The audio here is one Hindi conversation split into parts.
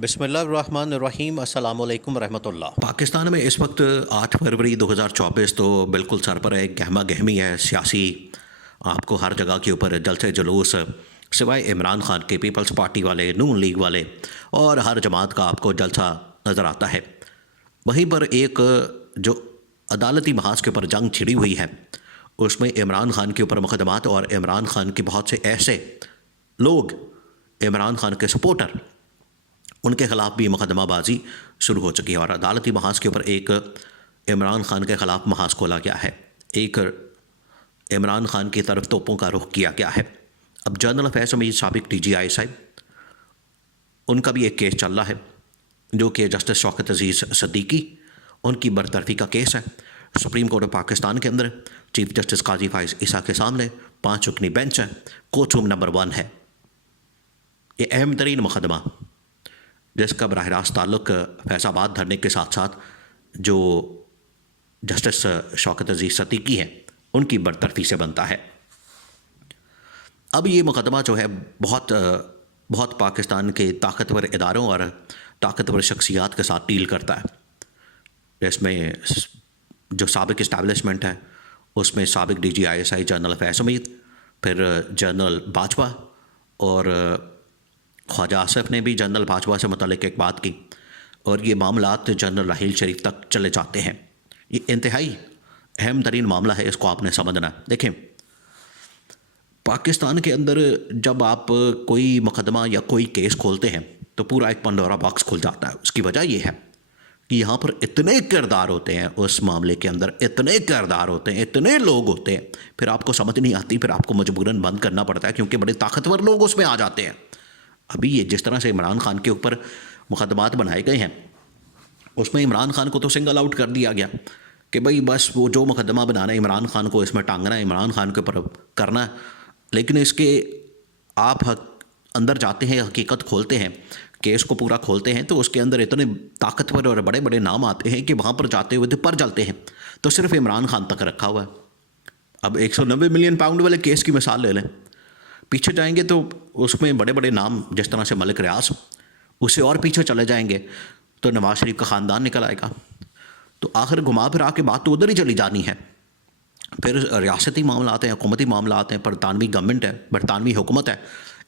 बिस्मिल्लाहिर्रहमानिर्रहीम अस्सलामु अलैकुम रहमतुल्लाह। पाकिस्तान में इस वक्त 8 फरवरी 2024 तो बिल्कुल सर पर एक गहमा गहमी है सियासी। आपको हर जगह के ऊपर जलसे जुलूस, सिवाय इमरान खान के पीपल्स पार्टी वाले, नून लीग वाले और हर जमात का आपको जलसा नज़र आता है। वहीं पर एक जो अदालती महाज के ऊपर जंग छिड़ी हुई है, उसमें इमरान खान के ऊपर मुकदमात और इमरान खान के बहुत से ऐसे लोग, इमरान खान के सपोर्टर, उनके ख़िलाफ़ भी मुकदमाबाजी शुरू हो चुकी है और अदालती महाज के ऊपर एक इमरान खान के ख़िलाफ़ महाज खोला गया है। एक इमरान खान की तरफ तोपों का रुख किया गया है। अब जनरल फैज़ हमीद साबिक DGI उनका भी एक केस चल रहा है, जो कि जस्टिस शौकत अजीज़ सिद्दीकी, उनकी बरतरफी का केस है सुप्रीम कोर्ट ऑफ पाकिस्तान के अंदर। चीफ जस्टिस काजी फाइज ईसा के सामने 5 रुकनी बेंच है, कोर्ट रूम नंबर 1 है। ये अहम तरीन मुकदमा, जिसका बराह रास्त ताल्लुक़ फैज़ाबाद धरने के साथ साथ जो जस्टिस शौकत अजीज़ सिद्दीकी हैं, उनकी बरतरफी से बनता है। अब ये मुकदमा जो है बहुत पाकिस्तान के ताकतवर इदारों और ताकतवर शख्सियात के साथ डील करता है। इसमें जो साबिक इस्टेब्लिशमेंट है, उसमें साबिक DGI जनरल फैज़ हमीद, फिर जनरल बाजवा और ख्वाजा आसिफ ने भी जनरल बाजवा से मुतल्लिक़ एक बात की और ये मामलात जनरल राहील शरीफ तक चले जाते हैं। ये इंतहाई अहम तरीन मामला है, इसको आपने समझना है। देखें, पाकिस्तान के अंदर जब आप कोई मुकदमा या कोई केस खोलते हैं तो पूरा एक पंडोरा बॉक्स खुल जाता है। उसकी वजह यह है कि यहाँ पर इतने किरदार होते हैं, उस मामले के अंदर इतने किरदार होते हैं, इतने लोग होते हैं, फिर आपको समझ नहीं आती, फिर आपको मजबूरन बंद करना पड़ता है क्योंकि बड़े ताकतवर लोग उसमें आ जाते हैं। अभी ये जिस तरह से इमरान खान के ऊपर मुकदमात बनाए गए हैं, उसमें इमरान खान को तो सिंगल आउट कर दिया गया कि भाई बस वो जो मुकदमा बनाना है इमरान खान को इसमें टांगना है, इमरान खान के ऊपर करना है। लेकिन इसके आप अंदर जाते हैं, हकीकत खोलते हैं, केस को पूरा खोलते हैं, तो उसके अंदर इतने ताकतवर और बड़े बड़े नाम आते हैं कि वहाँ पर जाते हुए तो पर जलते हैं। तो सिर्फ इमरान खान तक रखा हुआ है। अब 190 मिलियन पाउंड वाले केस की मिसाल ले लें, पीछे जाएंगे तो उसमें बड़े बड़े नाम जिस तरह से मलिक रियाज, उससे और पीछे चले जाएंगे तो नवाज शरीफ का ख़ानदान निकल आएगा। तो आखिर घुमा फिर आके बात तो उधर ही चली जानी है। फिर रियासती मामला आते हैं, हुकूमती मामला आते हैं, बरतानवी गवर्नमेंट है, बरतानवी हुकूमत है,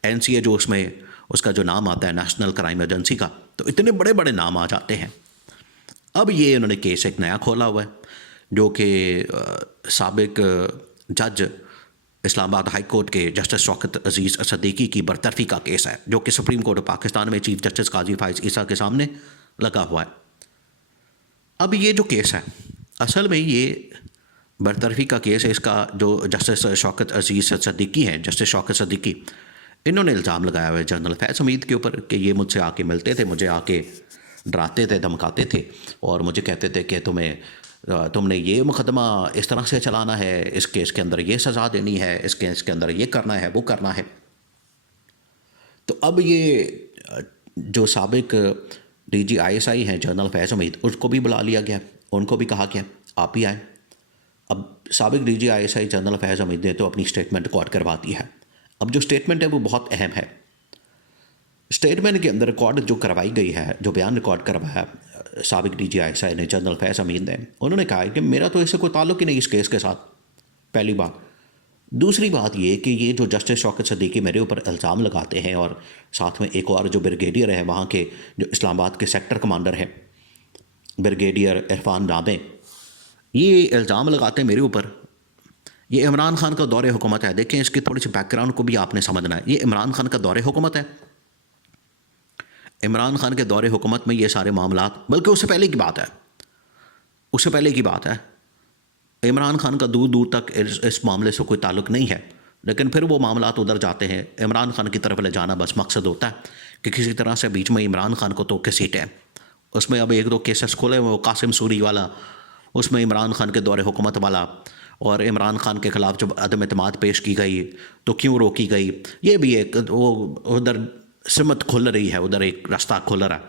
NCA जो उसमें उसका जो नाम आता है नेशनल क्राइम एजेंसी का, तो इतने बड़े बड़े नाम आ जाते हैं। अब ये इन्होंने केस एक नया खोला हुआ है, जो कि साबिक जज इस्लामाबाद हाई कोर्ट के जस्टिस शौकत अजीज़ सिद्दीकी की बरतरफी का केस है, जो कि सुप्रीम कोर्ट ऑफ पाकिस्तान में चीफ जस्टिस काजी फाइज ईसा के सामने लगा हुआ है। अब ये जो केस है, असल में ये बरतरफी का केस है। इसका जो जस्टिस शौकत अजीज़ सिद्दीकी हैं, जस्टिस शौकत सिद्दीकी, इन्होंने इल्ज़ाम लगाया हुआ है जनरल फैज़ हमीद के ऊपर कि ये मुझसे आके मिलते थे, मुझे आके डराते थे, धमकाते थे और मुझे कहते थे कि तुमने ये मुकदमा इस तरह से चलाना है, इस केस के अंदर ये सज़ा देनी है, इस केस के अंदर ये करना है, वो करना है। तो अब ये जो साबिक DGI हैं जनरल फैज़ हमीद, उसको भी बुला लिया गया, उनको भी कहा गया आप ही आए। अब साबिक DGI जनरल फैज़ हमीद ने तो अपनी स्टेटमेंट रिकॉर्ड करवा दी है। अब जो स्टेटमेंट है वो बहुत अहम है। स्टेटमेंट के अंदर रिकॉर्ड जो करवाई गई है, जो बयान रिकॉर्ड करवाया साबिक DGI ने, जनरल फैज़ हमीद ने, उन्होंने कहा कि मेरा तो इससे कोई ताल्लुक़ ही नहीं इस केस के साथ, पहली बात। दूसरी बात ये कि ये जो जस्टिस शौकत सिद्दीकी मेरे ऊपर इल्ज़ाम लगाते हैं और साथ में एक और जो ब्रिगेडियर है वहाँ के, जो इस्लामाबाद के सेक्टर कमांडर हैं, ब्रिगेडियर इरफान नामे, ये इल्ज़ाम लगाते हैं मेरे ऊपर। ये इमरान खान का दौरे हुकूमत है। देखें, इसकी थोड़ी सी बैकग्राउंड को भी आपने समझना है। ये इमरान खान का दौरे हुकूमत है। इमरान खान के दौरे हुकूमत में ये सारे मामलात, बल्कि उससे पहले की बात है, उससे पहले की बात है, इमरान खान का दूर दूर तक इस मामले से कोई ताल्लुक़ नहीं है। लेकिन फिर वो मामलात उधर जाते हैं, इमरान खान की तरफ ले जाना बस मकसद होता है कि किसी तरह से बीच में इमरान खान को तो घसीटे हैं। उसमें अब 1-2 केसेस खोले, वो कासिम सूरी वाला, उसमें इमरान खान के दौरे हुकूमत वाला, और इमरान खान के ख़िलाफ़ जब अदम एतमाद पेश की गई तो क्यों रोकी गई, ये भी एक वो उधर सिमत खुल रही है, उधर एक रास्ता खुल रहा है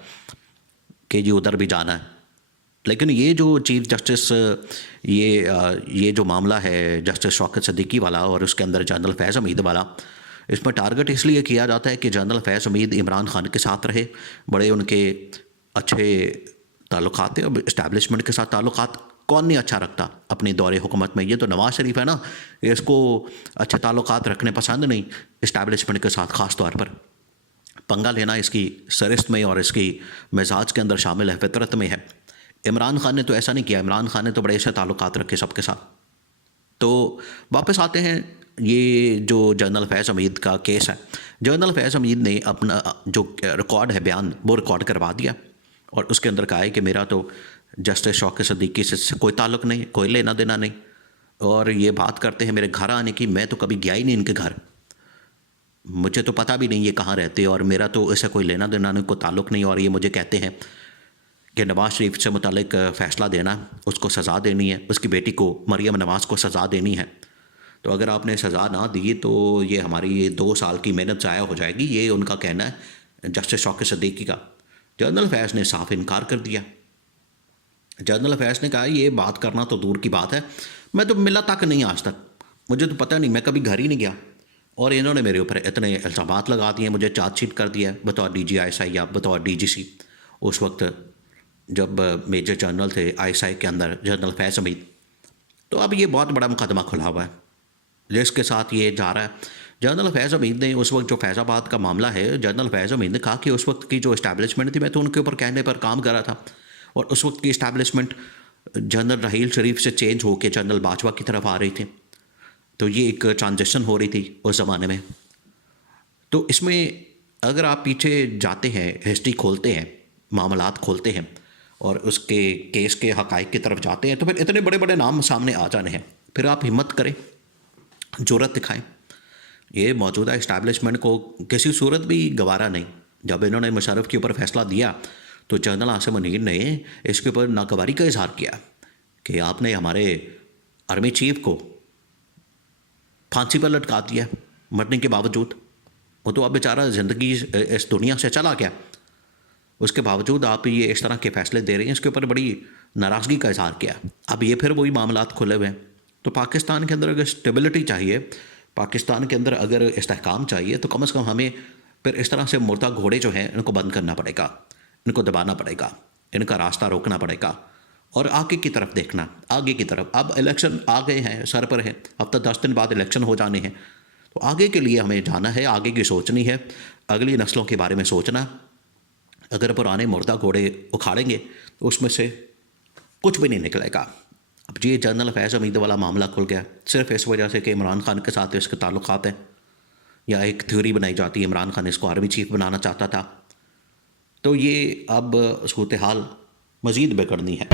कि जी उधर भी जाना है। लेकिन ये जो चीफ जस्टिस, ये जो मामला है जस्टिस शौकत सिद्दीकी वाला और उसके अंदर जनरल फैज़ हमीद वाला, इसमें टारगेट इसलिए किया जाता है कि जनरल फैज़ हमीद इमरान खान के साथ रहे, बड़े उनके अच्छे ताल्लुकात थे। अब इस्टेब्लिशमेंट के साथ ताल्लुकात कौन नहीं अच्छा रखता अपनी दौरे हुकूमत में। ये तो नवाज़ शरीफ है ना, इसको अच्छे ताल्लुकात रखने पसंद नहीं इस्टेब्लिशमेंट के साथ, ख़ास तौर पर पंगा लेना इसकी सरिश्त में और इसकी मिजाज के अंदर शामिल है, फितरत में है। इमरान खान ने तो ऐसा नहीं किया, इमरान खान ने तो बड़े अच्छे ताल्लुकात रखे सबके साथ। तो वापस आते हैं, ये जो जनरल फैज़ हमीद का केस है, जनरल फैज़ हमीद ने अपना जो रिकॉर्ड है बयान वो रिकॉर्ड करवा दिया और उसके अंदर कहा है कि मेरा तो जस्टिस शौकत सिद्दीकी से कोई ताल्लुक़ नहीं, कोई लेना देना नहीं। और ये बात करते हैं मेरे घर आने की, मैं तो कभी गया ही नहीं इनके घर, मुझे तो पता भी नहीं ये कहाँ रहते और मेरा तो इससे कोई लेना देना नहीं, कोई ताल्लुक़ नहीं। और ये मुझे कहते हैं कि नवाज़ शरीफ से मुतालिक फ़ैसला देना, उसको सज़ा देनी है, उसकी बेटी को मरियम नवाज़ को सज़ा देनी है। तो अगर आपने सज़ा ना दी तो ये हमारी 2 साल की मेहनत ज़ाया हो जाएगी, ये उनका कहना है जस्टिस शौकत सिद्दीकी का। जनरल फैज़ ने साफ इनकार कर दिया। जनरल फैज़ ने कहा ये बात करना तो दूर की बात है, मैं तो मिला तक नहीं आज तक, मुझे तो पता नहीं, मैं कभी घर ही नहीं गया। और इन्होंने मेरे ऊपर इतने इल्ज़ामात लगा दिए, मुझे चार्जशीट कर दिया बतौर DGISI या बतौर DGC। उस वक्त जब मेजर जनरल थे ISI के अंदर जनरल फैज़ हमीद। तो अब ये बहुत बड़ा मुकदमा खुला हुआ है जिसके साथ ये जा रहा है। जनरल फैज़ हमीद ने उस वक्त जो फैज़ाबाद का मामला है, जनरल फैज़ हमीद ने कहा कि उस वक्त की जो इस्टेब्लिशमेंट थी, मैं तो उनके ऊपर कहने पर काम कर रहा था, और उस वक्त की इस्टेब्लिशमेंट जनरल राहील शरीफ से चेंज होकर जनरल बाजवा की तरफ आ रही थी। तो ये एक ट्रांजिशन हो रही थी उस ज़माने में। तो इसमें अगर आप पीछे जाते हैं, हिस्ट्री खोलते हैं, मामलात खोलते हैं और उसके केस के हक़ाइक़ की तरफ जाते हैं, तो फिर इतने बड़े बड़े नाम सामने आ जाने हैं। फिर आप हिम्मत करें, जुर्रत दिखाएं। ये मौजूदा इस्टेब्लिशमेंट को किसी सूरत भी गवारा नहीं। जब इन्होंने मुशर्रफ के ऊपर फैसला दिया तो जनरल आसिम मुनीर ने इसके ऊपर नागवारी का इजहार किया कि आपने हमारे आर्मी चीफ को फांसी पर लटका दिया मरने के बावजूद। वो तो अब बेचारा ज़िंदगी इस दुनिया से चला गया, उसके बावजूद आप ये इस तरह के फ़ैसले दे रहे हैं। इसके ऊपर बड़ी नाराज़गी का इजहार किया। अब ये फिर वही मामलात खुले हुए हैं। तो पाकिस्तान के अंदर अगर स्टेबिलिटी चाहिए, पाकिस्तान के अंदर अगर इस्तेहकाम चाहिए, तो कम से कम हमें फिर इस तरह से मुर्दा घोड़े जो हैं इनको बंद करना पड़ेगा, इनको दबाना पड़ेगा, इनका रास्ता रोकना पड़ेगा और आगे की तरफ देखना, आगे की तरफ। अब इलेक्शन आ गए हैं, सर पर हैं, अब तो 10 दिन बाद इलेक्शन हो जाने हैं। तो आगे के लिए हमें जाना है, आगे की सोचनी है, अगली नस्लों के बारे में सोचना। अगर पुराने मुर्दा घोड़े उखाड़ेंगे तो उसमें से कुछ भी नहीं निकलेगा। अब ये जनरल फैज़ हमीद वाला मामला खुल गया सिर्फ इस वजह से कि इमरान खान के साथ इसके ताल्लुकात हैं, या एक थ्योरी बनाई जाती है इमरान खान इसको आर्मी चीफ बनाना चाहता था। तो ये अब सूरत हाल मज़ीद बिगड़नी है।